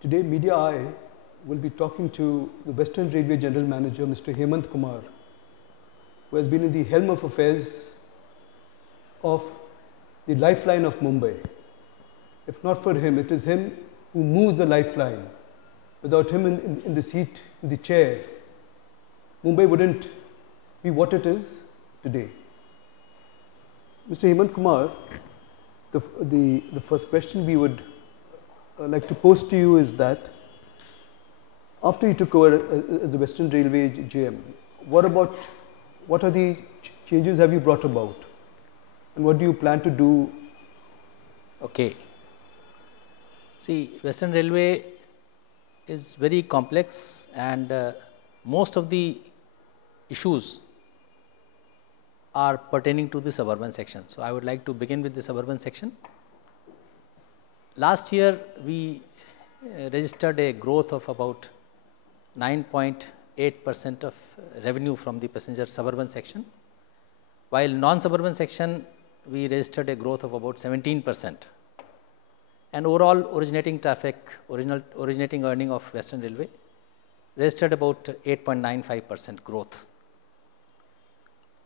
Today, Media Eye will be talking to the Western Railway General Manager, Mr. Hemant Kumar, who has been in the helm of affairs of the lifeline of Mumbai. If not for him, it is him who moves the lifeline. Without him in the seat, in the chair, Mumbai wouldn't be what it is today. Mr. Hemant Kumar, the first question we would like to pose to you is that after you took over as the Western Railway GM, what are the changes have you brought about, and what do you plan to do? Okay. See, Western Railway is very complex, and most of the issues are pertaining to the suburban section. So, I would like to begin with the suburban section. Last year, we registered a growth of about 9.8% of revenue from the passenger suburban section, while non-suburban section we registered a growth of about 17%, and overall originating traffic, originating earning of Western Railway registered about 8.95% growth.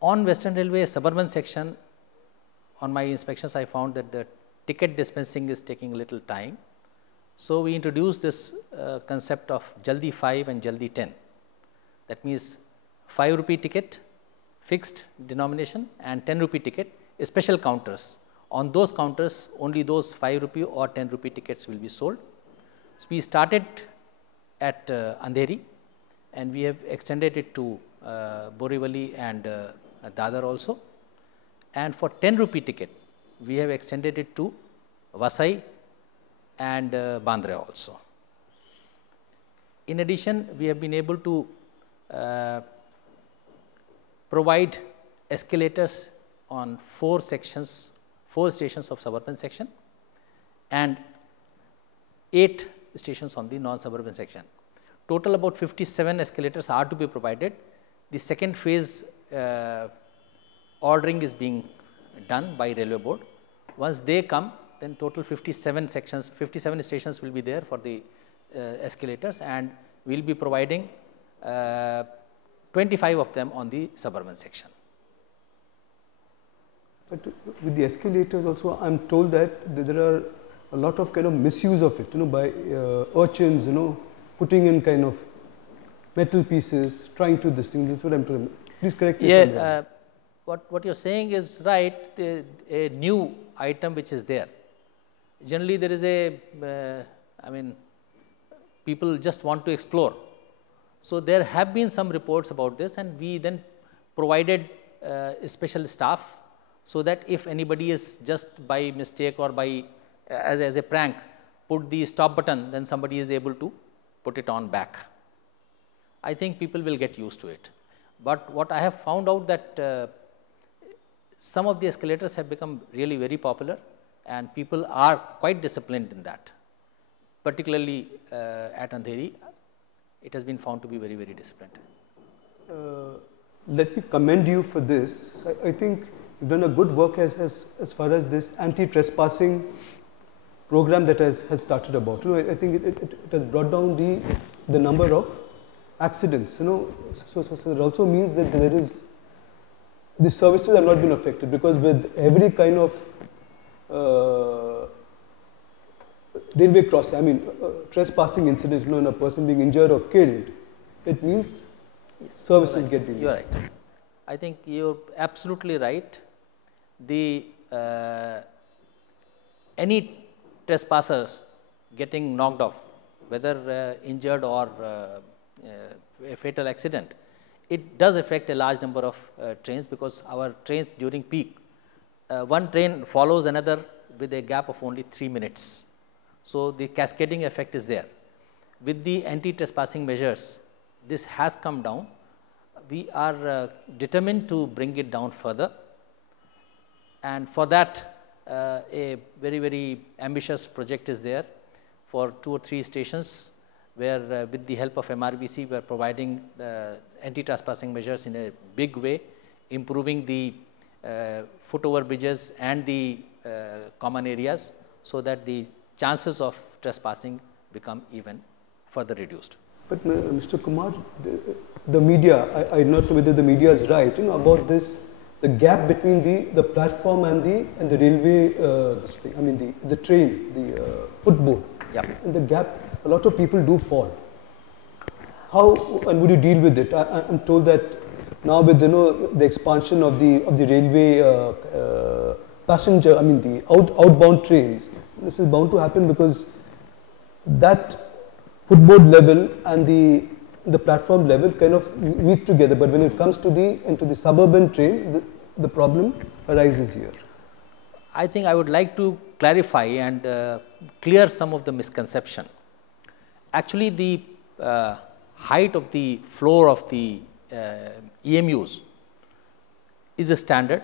On Western Railway suburban section, on my inspections I found that the ticket dispensing is taking a little time. So, we introduced this concept of Jaldi 5 and Jaldi 10. That means 5 rupee ticket, fixed denomination, and 10 rupee ticket, special counters. On those counters, only those 5 rupee or 10 rupee tickets will be sold. So, we started at Andheri, and we have extended it to Borivali and Dadar also. And for 10 rupee ticket, we have extended it to Vasai and Bandra also. In addition, we have been able to provide escalators on 4 stations of suburban section and 8 stations on the non-suburban section. Total about 57 escalators are to be provided. The second phase ordering is being done by Railway Board. Once they come, then total 57 stations will be there for the escalators, and we will be providing 25 of them on the suburban section. But with the escalators also, I am told that there are a lot of kind of misuse of it, by urchins, putting in kind of metal pieces, trying to this thing. This is what I am told. Please correct me if I am wrong. What you are saying is right. A new item which is there. Generally, there is people just want to explore. So, there have been some reports about this, and we then provided special staff, so that if anybody is just by mistake or by as a prank put the stop button, then somebody is able to put it on back. I think people will get used to it. But what I have found out that some of the escalators have become really very popular, and people are quite disciplined in that. Particularly at Andheri, it has been found to be very, very disciplined. Let me commend you for this. I think you've done a good work as far as this anti-trespassing program that has started about. I think it has brought down the number of accidents. So it also means that the services have not been affected, because with every kind of railway crossing, trespassing incident, and a person being injured or killed, it means services get delayed. You are right. I think you are absolutely right. Any trespassers getting knocked off, whether injured or a fatal accident, it does affect a large number of trains, because our trains during peak, one train follows another with a gap of only 3 minutes. So, the cascading effect is there. With the anti-trespassing measures, this has come down. We are determined to bring it down further, and for that a very, very ambitious project is there for 2 or 3 stations, where with the help of MRVC we are providing anti-trespassing measures in a big way, improving the footover bridges and the common areas, so that the chances of trespassing become even further reduced. But Mr. Kumar, the media, I don't know whether the media is right, about this, the gap between the platform and the railway, this thing, I mean the train, the footboard. Yeah. And the gap, a lot of people do fall. How and would you deal with it? I'm told that now with the expansion of the railway passenger, I mean the outbound trains, this is bound to happen because that footboard level and the platform level kind of meets together. But when it comes to the suburban train, the problem arises here. I think I would like to clarify and clear some of the misconception. Actually, the height of the floor of the EMUs is a standard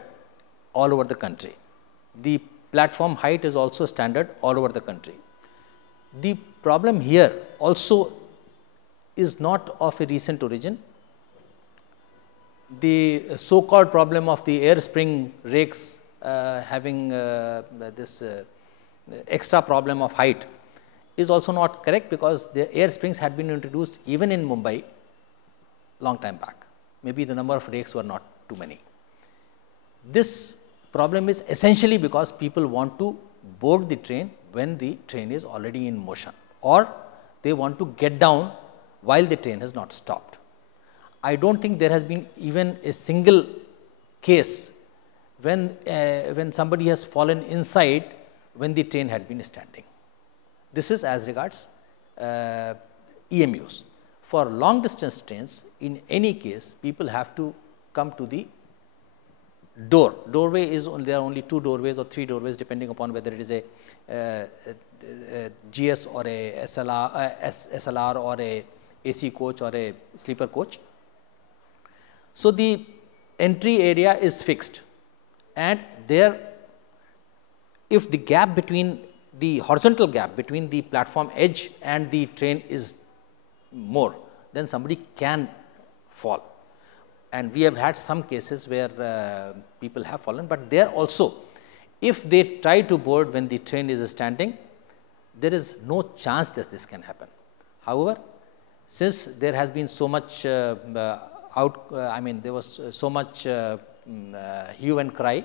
all over the country. The platform height is also standard all over the country. The problem here also is not of a recent origin. The so-called problem of the air spring rakes having this extra problem of height is also not correct, because the air springs had been introduced even in Mumbai long time back. Maybe the number of rakes were not too many. This problem is essentially because people want to board the train when the train is already in motion, or they want to get down while the train has not stopped. I don't think there has been even a single case when somebody has fallen inside when the train had been standing. This is as regards EMUs. For long distance trains, in any case, people have to come to the doorway. There are only 2 doorways or 3 doorways, depending upon whether it is a GS or a SLR or a AC coach or a sleeper coach. So the entry area is fixed, and there, if the gap between the horizontal gap between the platform edge and the train is more, then somebody can fall. And we have had some cases where people have fallen, but there also, if they try to board when the train is standing, there is no chance that this can happen. However, since there has been so much there was so much hue and cry,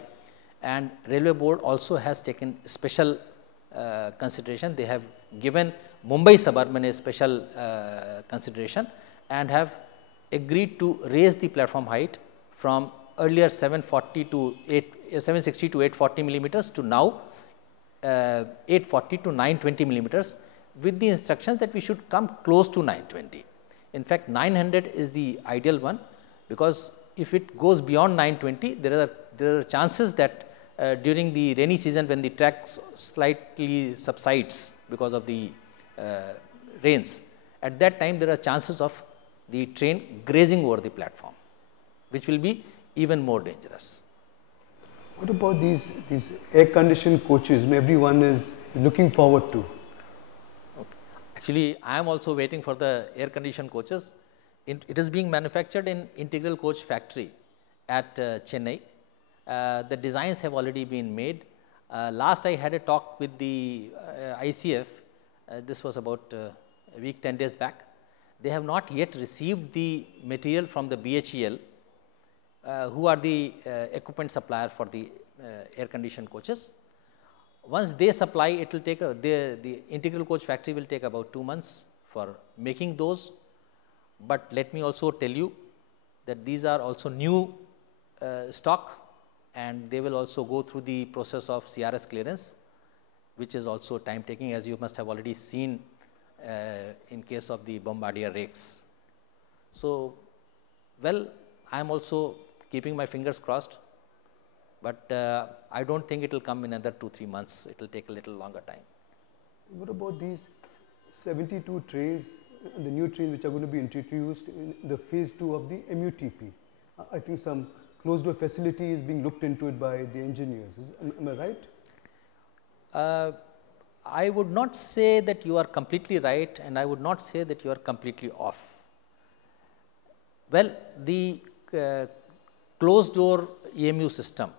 and Railway Board also has taken special consideration. They have given Mumbai Suburban a special consideration and have agreed to raise the platform height from earlier 760 to 840 millimeters to now 840 to 920 millimeters, with the instructions that we should come close to 920. In fact, 900 is the ideal one, because if it goes beyond 920, there are chances that during the rainy season, when the track slightly subsides because of the rains, at that time there are chances of the train grazing over the platform, which will be even more dangerous. What about these air-conditioned coaches everyone is looking forward to? Okay. Actually, I am also waiting for the air-conditioned coaches. It is being manufactured in Integral Coach Factory at Chennai. The designs have already been made. Last I had a talk with the ICF, this was about a week, 10 days back. They have not yet received the material from the BHEL, who are the equipment supplier for the air-conditioned coaches. Once they supply, it will take the Integral Coach Factory will take about 2 months for making those. But let me also tell you that these are also new stock, and they will also go through the process of CRS clearance, which is also time taking, as you must have already seen in case of the Bombardier rakes. So, well, I am also keeping my fingers crossed, but I don't think it will come in another 2-3 months. It will take a little longer time. What about these 72 trains, the new trains which are going to be introduced in the phase 2 of the MUTP? I think some closed door facility is being looked into it by the engineers. Am I right? I would not say that you are completely right, and I would not say that you are completely off. Well, the closed door EMU system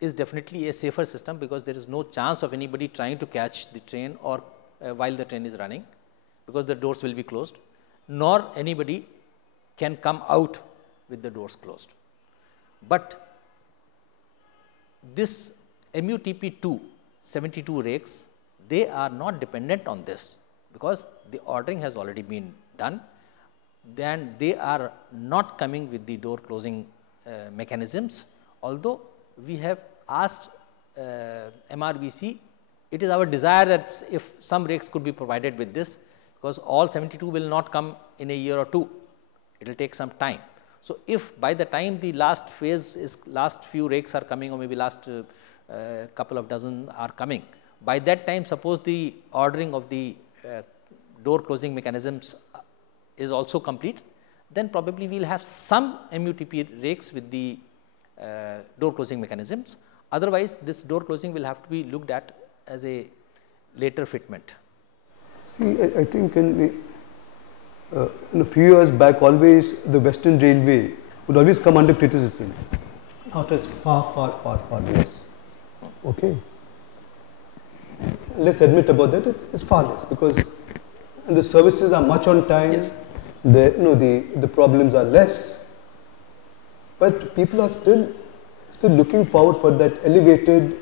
is definitely a safer system, because there is no chance of anybody trying to catch the train or while the train is running, because the doors will be closed, nor anybody can come out with the doors closed. But this MUTP2 72 rakes, they are not dependent on this, because the ordering has already been done. Then they are not coming with the door closing mechanisms, although we have asked MRVC. It is our desire that if some rakes could be provided with this, because all 72 will not come in a year or two, it will take some time. So, if by the time the last phase is, last few rakes are coming, or maybe last couple of dozen are coming, by that time suppose the ordering of the door closing mechanisms is also complete, then probably we will have some MUTP rakes with the door closing mechanisms. Otherwise, this door closing will have to be looked at as a later fitment. See, I think in a few years back, always the Western Railway would always come under criticism. Now it is far less. Okay. Let's admit about that, it's far less, because the services are much on time. Yes. The problems are less, but people are still looking forward for that elevated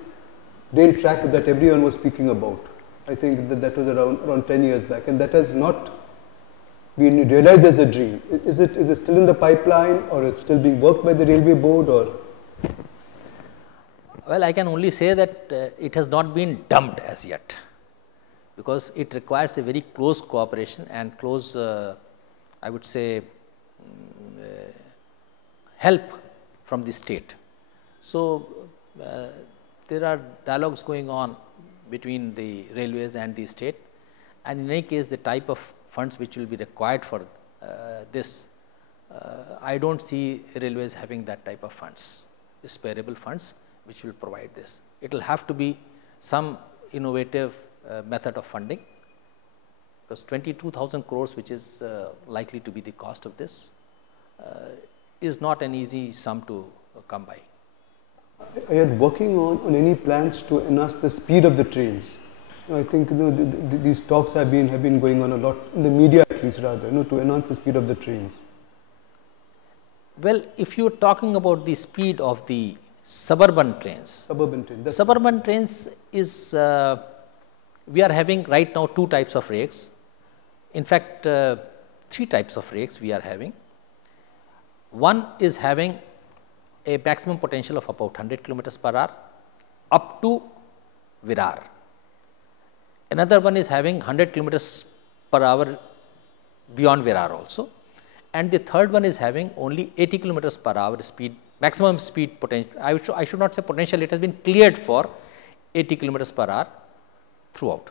rail track that everyone was speaking about. I think that was around 10 years back, and that has not been realized as a dream. Is it still in the pipeline, or it's still being worked by the railway board, or? Well, I can only say that it has not been dumped as yet, because it requires a very close cooperation and close, I would say, help from the state. So, there are dialogues going on between the railways and the state, and in any case the type of funds which will be required for this, I do not see railways having that type of funds, spareable funds which will provide this. It will have to be some innovative method of funding, because 22,000 crores, which is likely to be the cost of this, is not an easy sum to come by. Are you working on any plans to enhance the speed of the trains? I think these talks have been going on a lot in the media, at least, rather, to enhance the speed of the trains. Well, if you are talking about the speed of the suburban trains, suburban trains is we are having right now two types of rakes. In fact, three types of rakes we are having. One is having a maximum potential of about 100 kilometers per hour up to Virar. Another one is having 100 kilometers per hour beyond Virar also, and the third one is having only 80 kilometers per hour speed, maximum speed potential. I should not say potential, it has been cleared for 80 kilometers per hour throughout.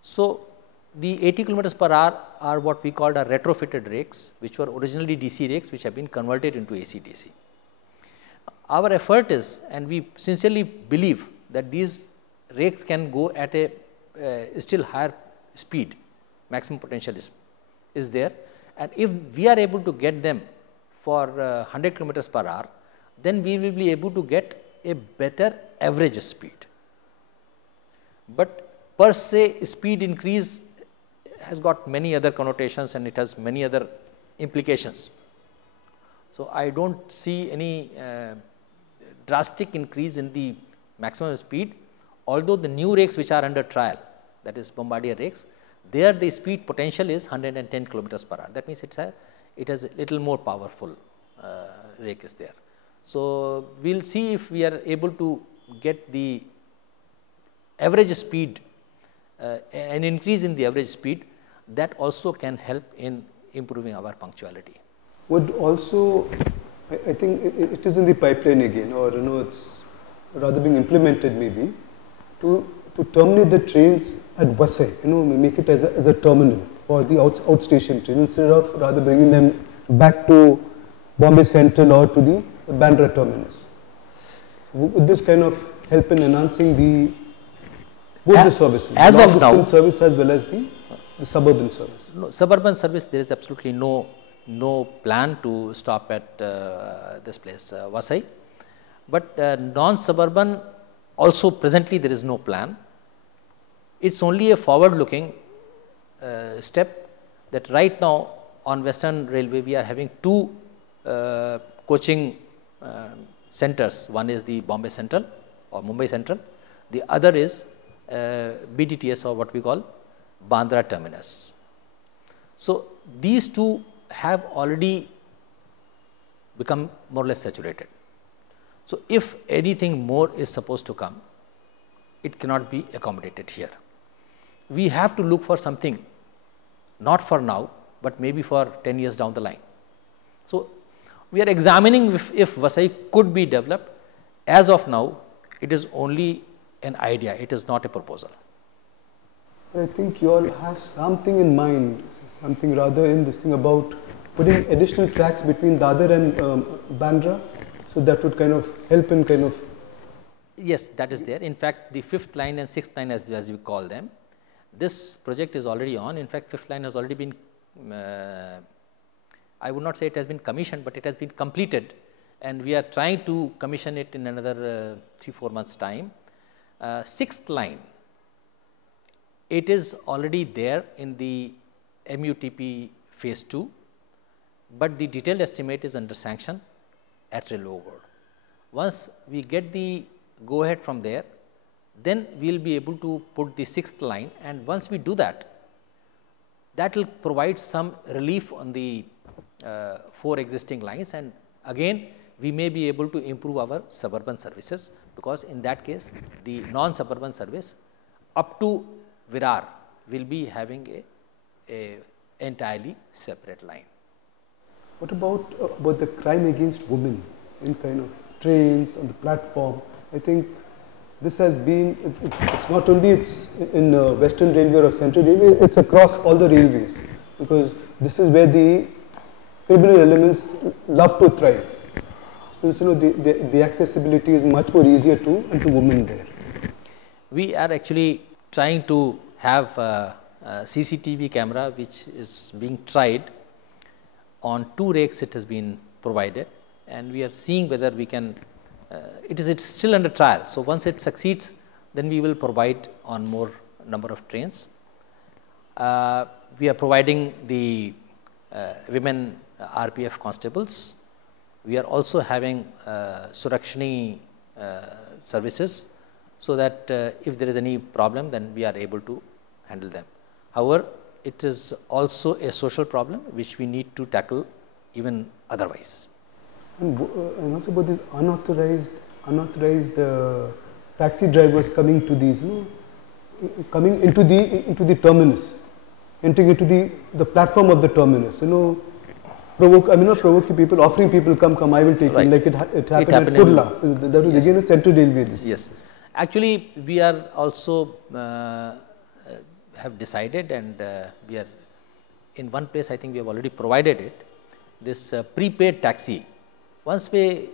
So, the 80 kilometers per hour are what we called our retrofitted rakes, which were originally DC rakes, which have been converted into AC/DC. Our effort is, and we sincerely believe that these rakes can go at a still higher speed, maximum potential is there, and if we are able to get them for 100 kilometers per hour, then we will be able to get a better average speed. But per se speed increase has got many other connotations and it has many other implications. So, I do not see any drastic increase in the maximum speed, although the new rakes which are under trial, that is Bombardier rakes, there the speed potential is 110 kilometers per hour. That means it has a little more powerful rake is there. So, we will see if we are able to get the average speed, an increase in the average speed, that also can help in improving our punctuality. Would also, I think it is in the pipeline again, or it's rather being implemented maybe, to terminate the trains at Vasai, make it as a terminal for the outstation train, instead of rather bringing them back to Bombay Central or to the Bandra terminus. Would this kind of help in enhancing both the services, the long distance service as well as the suburban service? No, suburban service, there is absolutely no plan to stop at this place, Vasai. But non-suburban also presently there is no plan. It's only a forward looking step that right now on Western Railway we are having two coaching centers. One is the Bombay Central or Mumbai Central, the other is BTTS or what we call Bandra Terminus. So, these two have already become more or less saturated. So, if anything more is supposed to come, it cannot be accommodated here. We have to look for something, not for now, but maybe for 10 years down the line. So, we are examining if Vasai could be developed. As of now, it is only an idea, it is not a proposal. I think you all have something in mind, something rather in this thing about putting additional tracks between Dadar and Bandra, so that would kind of help in kind of. Yes, that is there. In fact, the 5th line and 6th line as we call them, this project is already on. In fact, 5th line has already been, I would not say it has been commissioned, but it has been completed, and we are trying to commission it in another 3-4 months time. 6th line, it is already there in the MUTP phase 2, but the detailed estimate is under sanction at Railway Board. Once we get the go ahead from there, then we will be able to put the 6th line, and once we do that, that will provide some relief on the 4 existing lines, and again we may be able to improve our suburban services, because in that case the non-suburban service up to Virar will be having a entirely separate line. What about the crime against women in kind of trains, on the platform? I think this has been, it's not only it's in Western Railway or Central Railway, it's across all the railways, because this is where the criminal elements love to thrive. Since the accessibility is much more easier to women there. We are actually trying to have a CCTV camera which is being tried on 2 rakes. It has been provided, and we are seeing whether we can, it's still under trial. So, once it succeeds, then we will provide on more number of trains. We are providing the women RPF constables. We are also having Surakshini services, so that if there is any problem, then we are able to handle them. However, it is also a social problem which we need to tackle even otherwise. And also about these unauthorized taxi drivers coming to these, coming into the terminus, entering into the platform of the terminus. Not provoking people, offering people, come, I will take you, like it happened at Kurla. That was again a Central Railway. Yes. Actually, we are also have decided, and we are in one place, I think we have already provided it, this prepaid taxi. Once we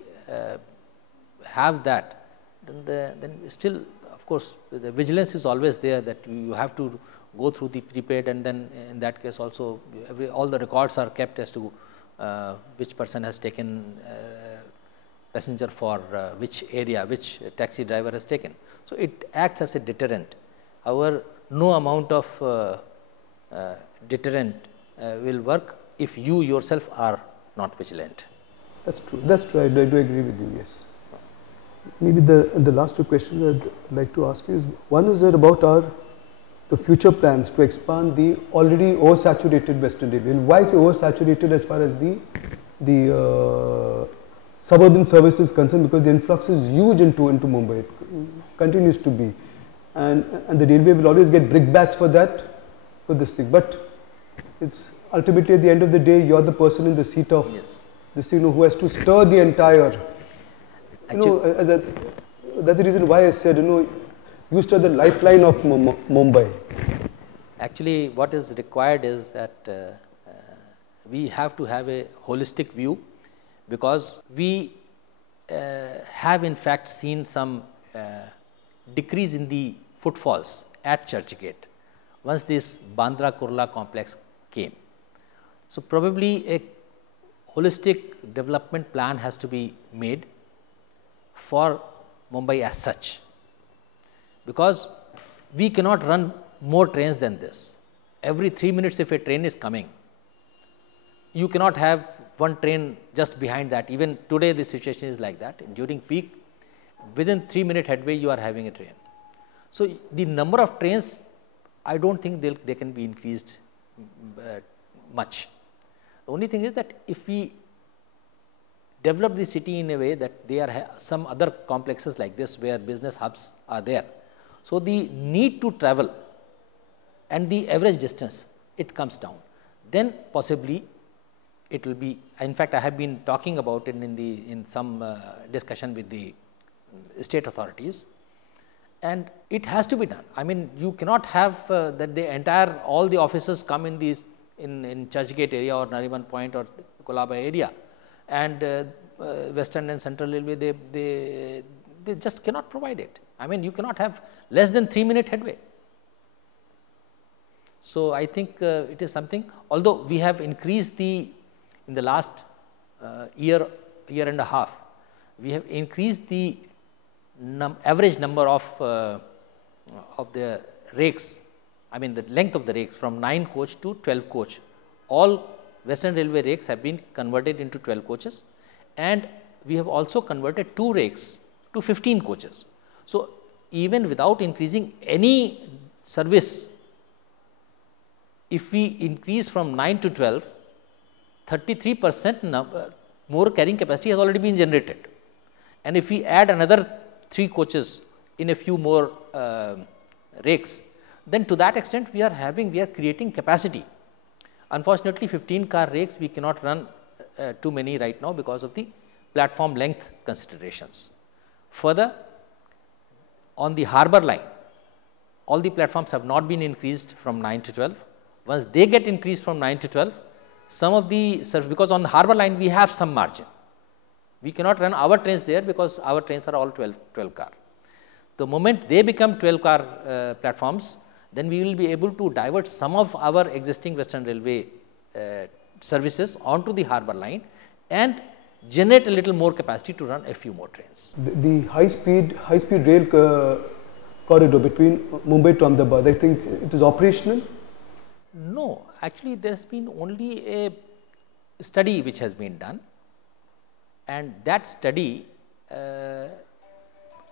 have that, then still, of course, the vigilance is always there, that you have to go through the prepaid, and then in that case also all the records are kept as to which person has taken passenger for which area, which taxi driver has taken. So, it acts as a deterrent. However, no amount of deterrent will work if you yourself are not vigilant. That's true. That's true. I do agree with you. Yes. Maybe the last 2 questions I'd like to ask you is, one is about the future plans to expand the already oversaturated Western Railway. And why say oversaturated as far as the suburban service is concerned? Because the influx is huge into Mumbai. It continues to be, and the railway will always get brickbats for that, for this thing. But it's ultimately at the end of the day, you're the person in the seat of this, who has to stir the entire. That's the reason why I said, you stir the lifeline of Mumbai. Actually, what is required is that we have to have a holistic view, because we have in fact seen some decrease in the footfalls at Churchgate once this Bandra Kurla complex came. So, probably a holistic development plan has to be made for Mumbai as such, because we cannot run more trains than this. Every 3 minutes if a train is coming, you cannot have one train just behind that. Even today the situation is like that. During peak, within 3-minute headway you are having a train. So, the number of trains, I do not think they can be increased much. The only thing is that if we develop the city in a way that there are some other complexes like this where business hubs are there. So, the need to travel and the average distance, it comes down. Then possibly it will be, in fact, I have been talking about it in some discussion with the state authorities, and it has to be done. I mean, you cannot have that the entire, all the officers come in these, in Churchgate area or Nariman Point or Kolaba area, and Western and Central Railway, they just cannot provide it. I mean, you cannot have less than 3-minute headway. So, I think it is something, although we have increased in the last year and a half, we have increased the average number of the rakes, I mean the length of the rakes from 9 coach to 12 coach. All Western Railway rakes have been converted into 12 coaches, and we have also converted 2 rakes to 15 coaches. So, even without increasing any service, if we increase from 9 to 12, 33% more carrying capacity has already been generated. And if we add another 3 coaches in a few more rakes, then to that extent we are creating capacity. Unfortunately, 15-car rakes we cannot run too many right now because of the platform length considerations. Further, on the harbour line, all the platforms have not been increased from 9 to 12. Once they get increased from 9 to 12, some of the, because on the harbour line we have some margin. We cannot run our trains there because our trains are all 12 car. The moment they become 12 car platforms, then we will be able to divert some of our existing Western Railway services onto the harbour line and generate a little more capacity to run a few more trains. The high speed rail corridor between Mumbai to Ahmedabad, I think it is operational? No, actually there has been only a study which has been done, and that study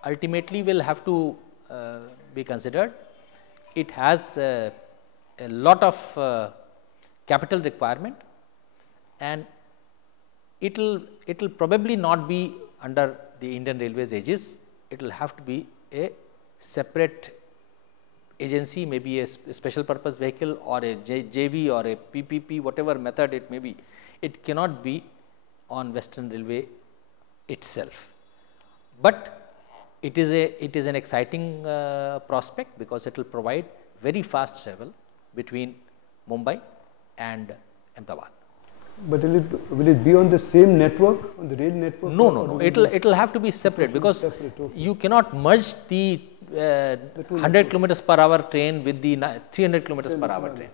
ultimately will have to be considered. It has a lot of capital requirement, and it will probably not be under the Indian Railways aegis. It will have to be a separate agency, maybe a special purpose vehicle or a JV or a PPP, whatever method it may be. It cannot be on Western Railway itself. But it is an exciting prospect because it will provide very fast travel between Mumbai and Ahmedabad. But will it be on the same network, on the rail network? No. It will have to be separate because you cannot merge the 100 kilometers per hour train with the 300 kilometers per hour train.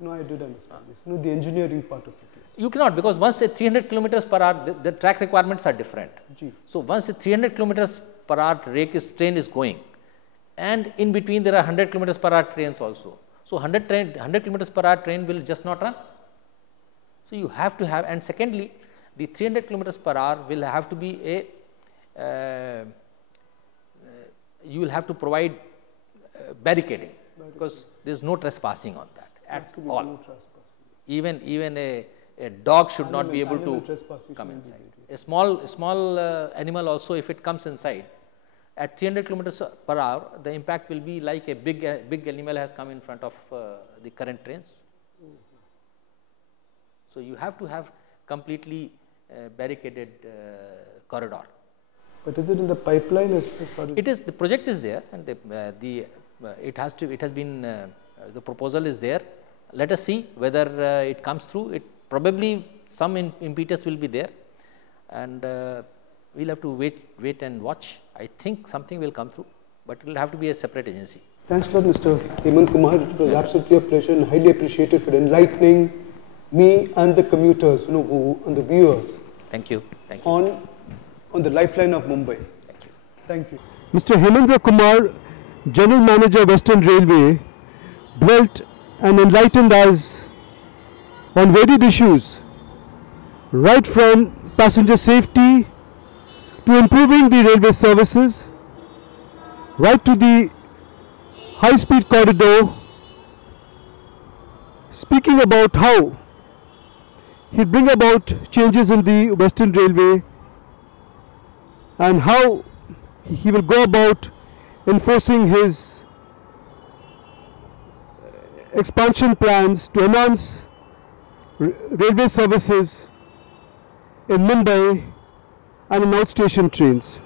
No, I did understand this. No, the engineering part of it. You cannot, because once a 300 kilometers per hour, the track requirements are different. So once a 300 kilometers per hour train is going, and in between there are 100 kilometers per hour trains also. So 100 kilometers per hour train will just not run. So you have to have, and secondly, the 300 kilometers per hour will have to be you will have to provide barricading, because there is no trespassing on that at all. No, even a dog should not be able to come inside. A small animal also, if it comes inside at 300 kilometers per hour, the impact will be like a big animal has come in front of the current trains. So you have to have completely barricaded corridor. But is it in the pipeline as far as? It is. The project is there, and the proposal is there. Let us see whether it comes through. It probably some impetus will be there, and we'll have to wait and watch. I think something will come through, but it will have to be a separate agency. Thanks a lot, Mr. Hemant Kumar. It was absolutely a pleasure and highly appreciated for enlightening me and the commuters, and the viewers. Thank you. Thank you. On the lifeline of Mumbai. Thank you. Thank you. Mr. Hemendra Kumar General Manager, Western Railway, dwelt and enlightened us on varied issues, right from passenger safety to improving the railway services, right to the high-speed corridor, speaking about how he'd bring about changes in the Western Railway and how he will go about enforcing his expansion plans to enhance railway services in Mumbai and in outstation trains.